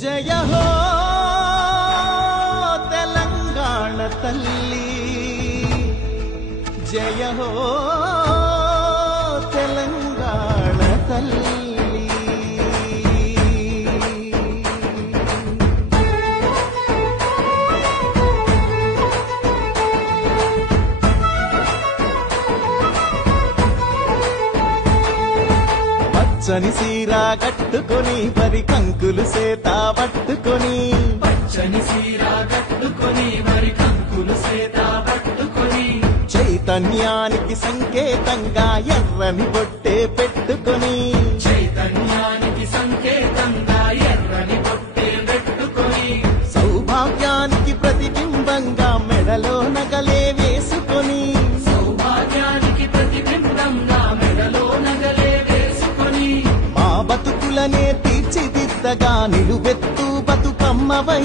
జయ హో తెలంగాణ తల్లి, జయ హో తెలంగాణ తల్లి. పచ్చని సీర కట్టుకొని పరి కంకులు సేత పట్టుకొని, పచ్చని సీర కట్టుకొని మరి కంకులు సేత పట్టుకొని, చైతన్యానికి సంకేతంగా ఎర్రని బొట్టే పెట్టుకొని, చైతన్యానికి సంకేతంగా ఎర్రని బొట్టే పెట్టుకొని, సౌభాగ్యానికి ప్రతిబింబంగా మెడలో నగలే వేసుకొని, సౌభాగ్యానికి ప్రతిబింబంగా మెడలో నగలే వేసుకొని, మా బతుకులనే తీర్చిదిద్దగా నిలువెత్తు బతుకమ్మవై,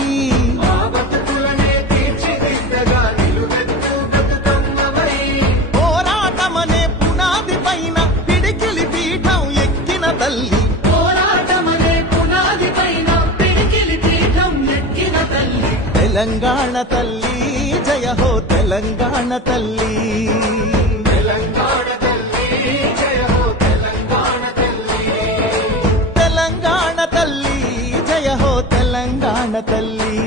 మా బతుకులనే తీర్చిదిద్దగా నిలువెత్తు బతుకమ్మవై, పోరాటమనే పునాది పైన పిడికిలి పీఠం ఎక్కిన తల్లి, పోరాటమనే పునాది పైన పిడికిలి పీఠం ఎక్కిన తల్లి, తెలంగాణ తల్లి, జయ హో తెలంగాణ తల్లి. తెలంగాణ తల్లి, జయ హో తెలంగాణ తల్లి, తెలంగాణ తల్లి, జయ హో తెలంగాణ తల్లి.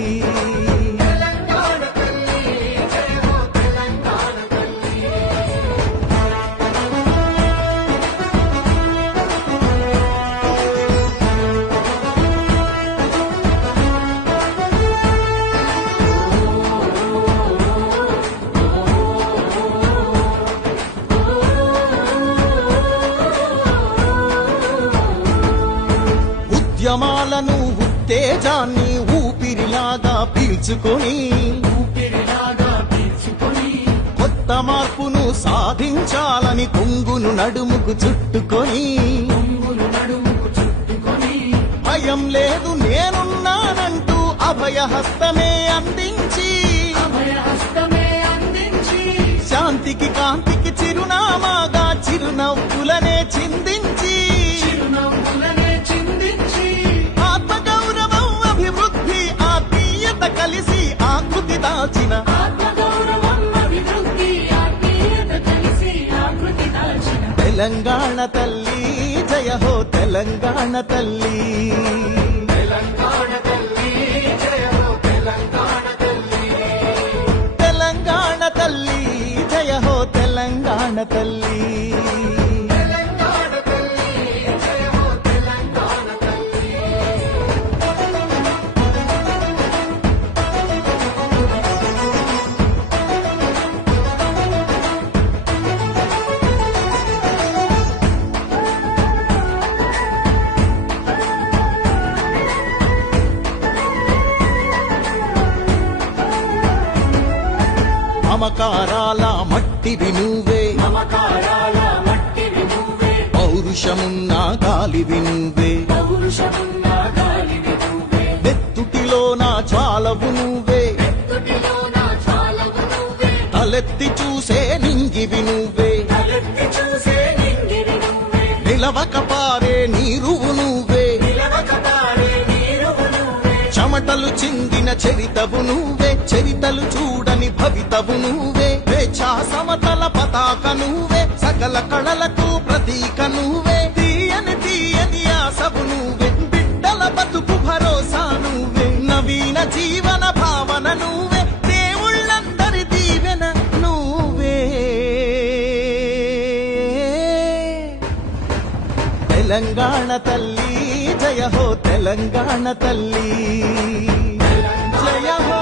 తెలంగాణ తల్లి, జయ హో తెలంగాణ తల్లి. ఉద్యమాలను ఉత్తేజాన్ని ఊపిరిలాగా పీల్చుకొని, ఊపిరిలాగా పీల్చుకొని, కొత్త మార్పును సాధించాలని కొంగును నడుముకు చుట్టుకొని, కొంగులు నడుముకు చుట్టుకొని, భయం లేదు నేనున్నానంటూ అభయహస్తమే అందించి, అభయహస్తమే అందించి, శాంతికి కాంతికి చిరునామాగా చిరునవ్వులనే చిందించి, చిరునవ్వులనే చిందించి, ఆత్మగౌరవం అభివృద్ధి ఆత్మీయత కలిసి ఆకృతి దాచిన, ఆత్మగౌరవం అభివృద్ధి ఆత్మీయత కలిసి ఆకృతి దాల్చిన, తెలంగాణ తల్లి, జయ హో తెలంగాణ తల్లి. తెలంగాణ తల్లి, జయ హో తెలంగాణ తల్లి, తెలంగాణ తల్లి, జయ హో తెలంగాణ తల్లి. తెలంగాణ తల్లి, జయ హో తెలంగాణ తల్లి. మమకారాల మట్టివి నువ్వే, మమకారాల మట్టివి నువ్వే, పౌరుషమున్న గాలివి నువ్వే, పౌరుషమున్న గాలివి నువ్వే, నెత్తుటిలో నా జ్వాలవు నువ్వే, ఎత్తుటిలోన చాలవు నువ్వే, తలెత్తి చూసే నింగివి నువ్వే, తలెత్తి చూసే నింగివి నువ్వే, నిలవక పారే నీరువు నువ్వే, నిలవక పారే నీరువు నువ్వే, చెమటలు చిందిన చరితవు నువ్వే, చరితలు చూడని భవితవు నువ్వే, స్వేచ్ఛా సమతల పతాక నువ్వే, సకల కళలకు ప్రతీక నువ్వే, తీయని తీయని ఆశవు నువ్వే, బిడ్డల బతుకు భరోసా నువ్వే, నవీన జీవన భావన నువ్వే, దేవుళ్ళందరి దీవెన నువ్వే. తెలంగాణ తల్లి, జయ హో తెలంగాణ తల్లి, జయ హో